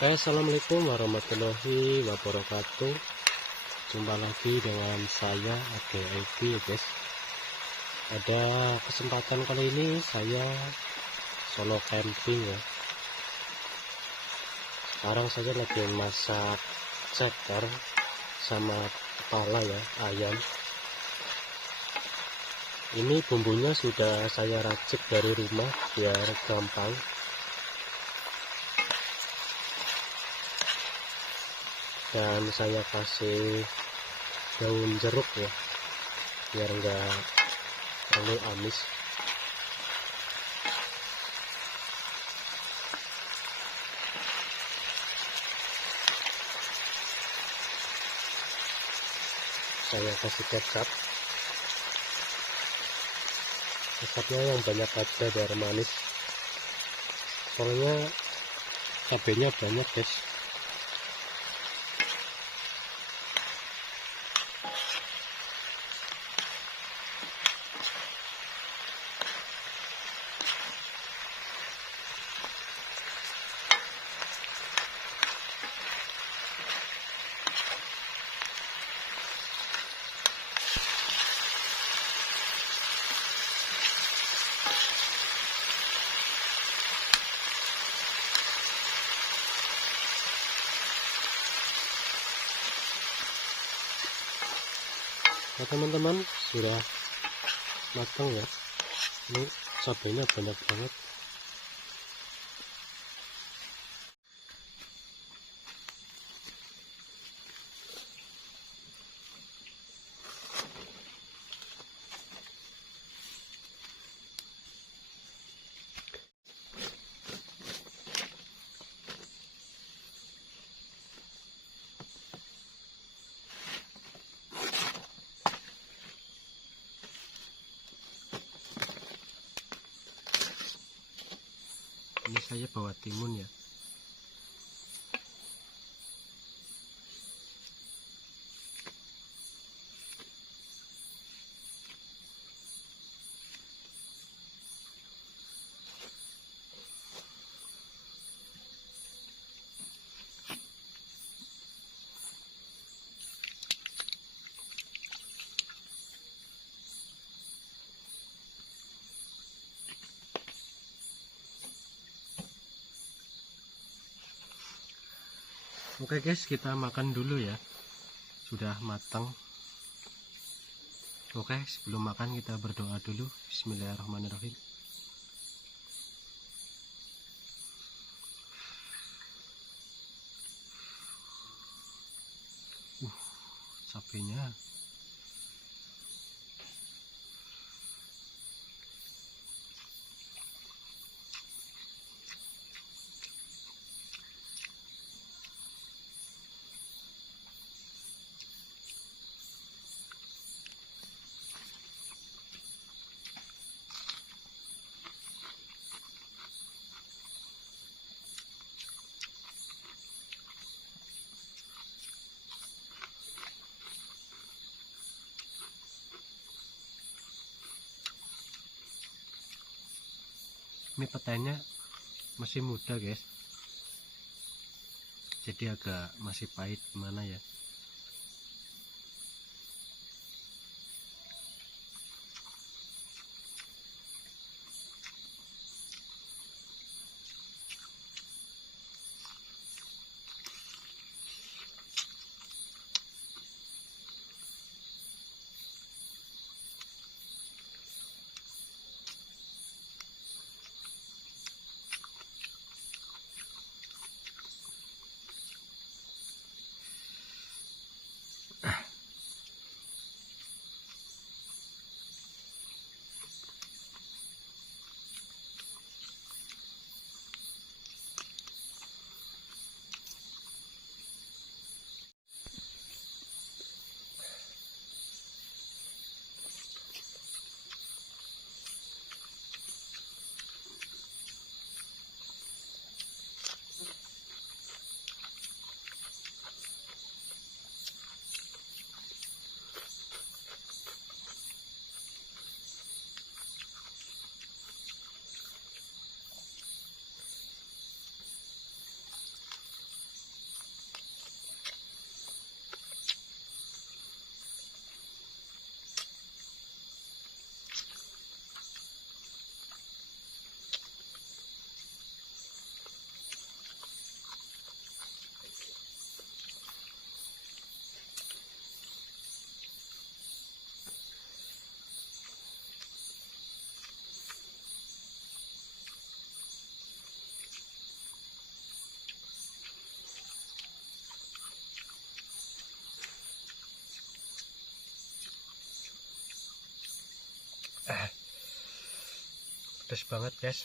Oke, assalamualaikum warahmatullahi wabarakatuh. Jumpa lagi dengan saya Ade Aidi ya guys. Pada kesempatan kali ini saya solo camping ya. Sekarang saya lagi masak ceker sama kepala ya, ayam. Ini bumbunya sudah saya racik dari rumah biar gampang. Dan saya kasih daun jeruk ya, biar enggak terlalu amis. Saya kasih kecapnya yang banyak aja biar manis, soalnya cabenya banyak guys. Nah teman-teman, sudah matang ya. Ini cabenya banyak banget. Ini saya bawa timun ya. Oke guys, kita makan dulu ya. Sudah matang. Oke, sebelum makan kita berdoa dulu. Bismillahirrahmanirrahim. Cabenya. Ini petainya masih muda guys, jadi agak masih pahit gimana ya. Pedas banget guys.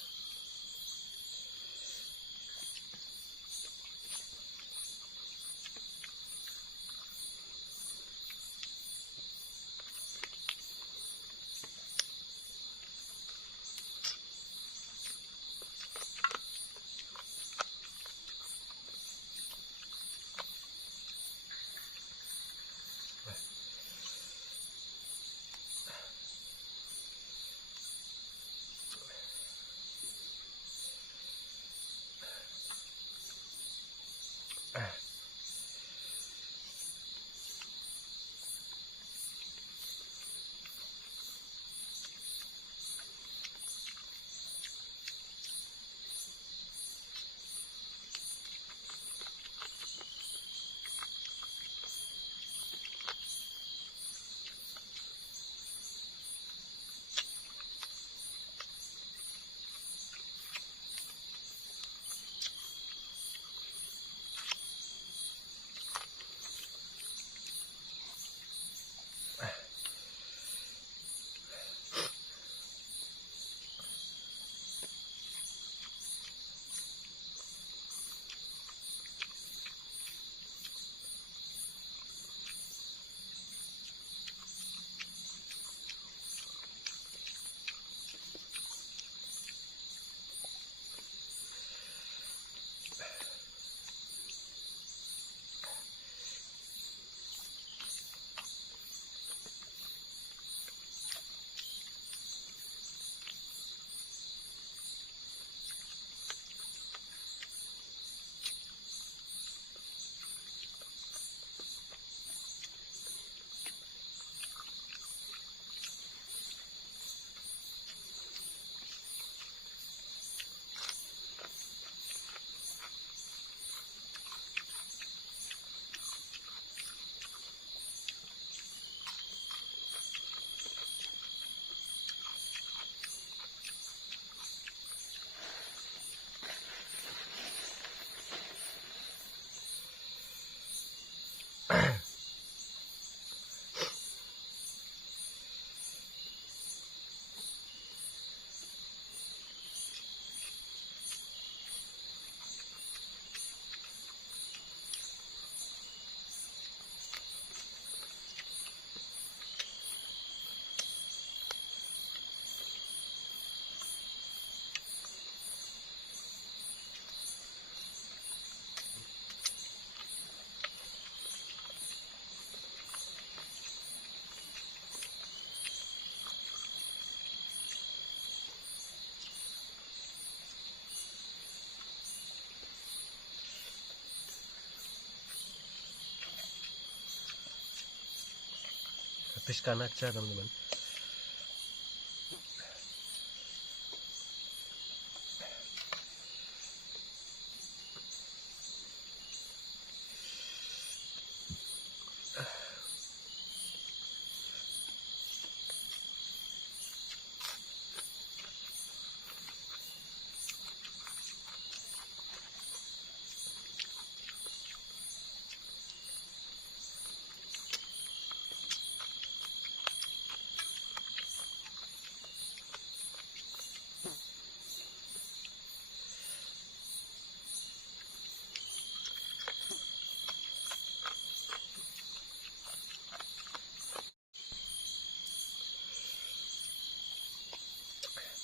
habiskan aja teman-teman.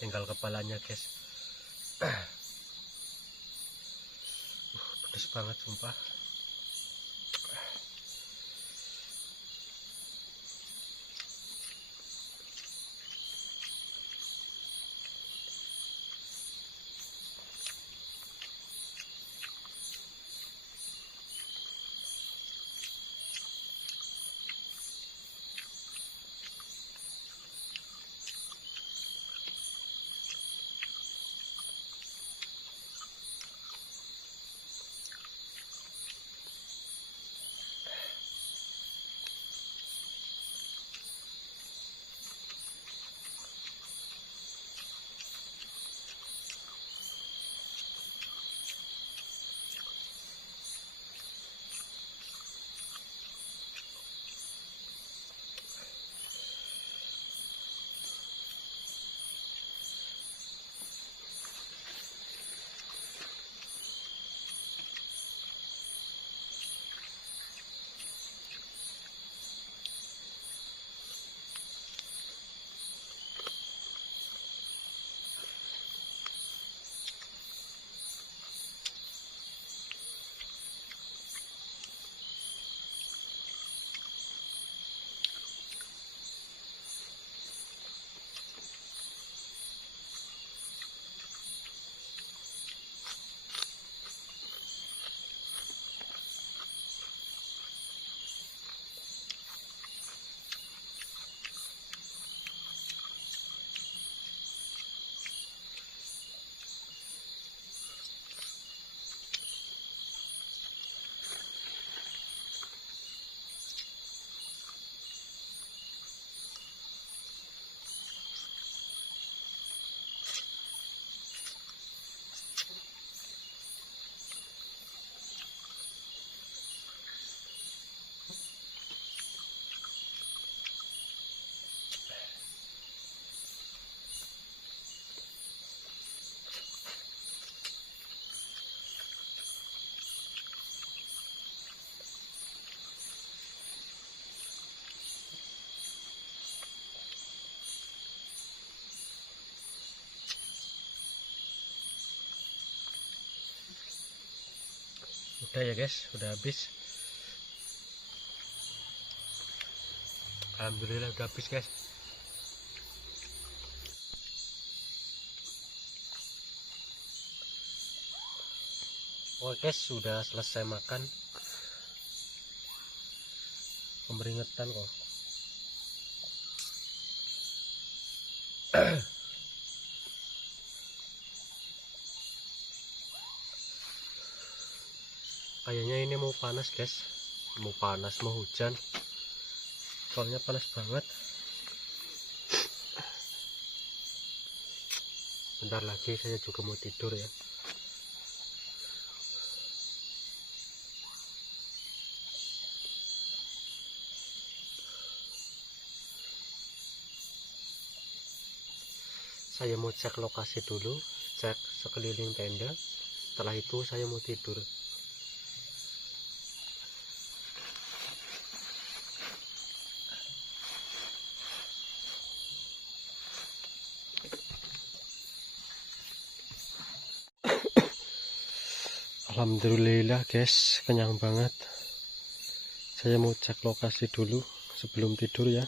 Tinggal kepalanya guys. Pedes banget sumpah. Udah ya guys, udah habis. Alhamdulillah udah habis guys. Oke guys, sudah selesai makan. Keringetan kok. Kayaknya ini mau panas guys, mau panas mau hujan, soalnya panas banget. Bentar lagi saya juga mau tidur ya. Saya mau cek lokasi dulu, cek sekeliling tenda. Setelah itu saya mau tidur. Alhamdulillah guys, kenyang banget. Saya mau cek lokasi dulu sebelum tidur ya.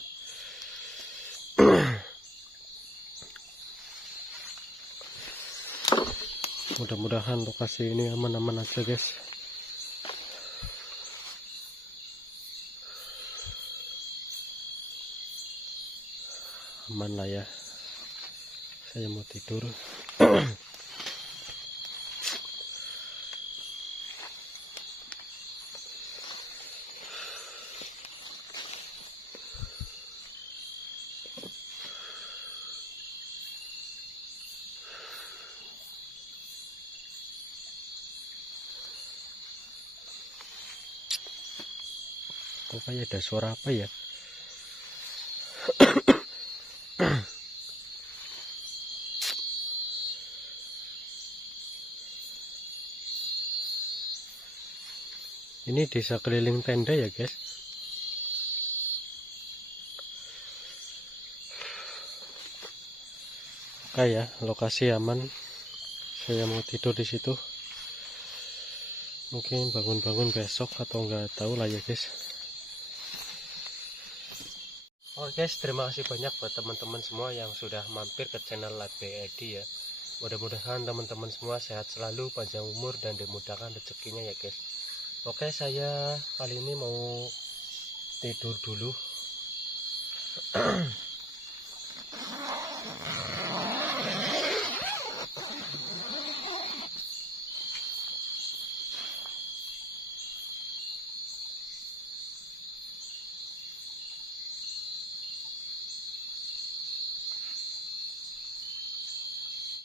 Mudah-mudahan lokasi ini aman-aman aja guys. aman lah ya. Saya mau tidur. Kok kayak ada suara apa ya? Ini desa keliling tenda ya guys. Oke ya, lokasi aman. Saya mau tidur di situ. Mungkin bangun-bangun besok atau enggak tahu lah ya guys. Oke guys, terima kasih banyak buat teman-teman semua yang sudah mampir ke channel LabBEdi ya. Mudah-mudahan teman-teman semua sehat selalu, panjang umur, dan dimudahkan rezekinya ya guys. Oke, saya kali ini mau tidur dulu.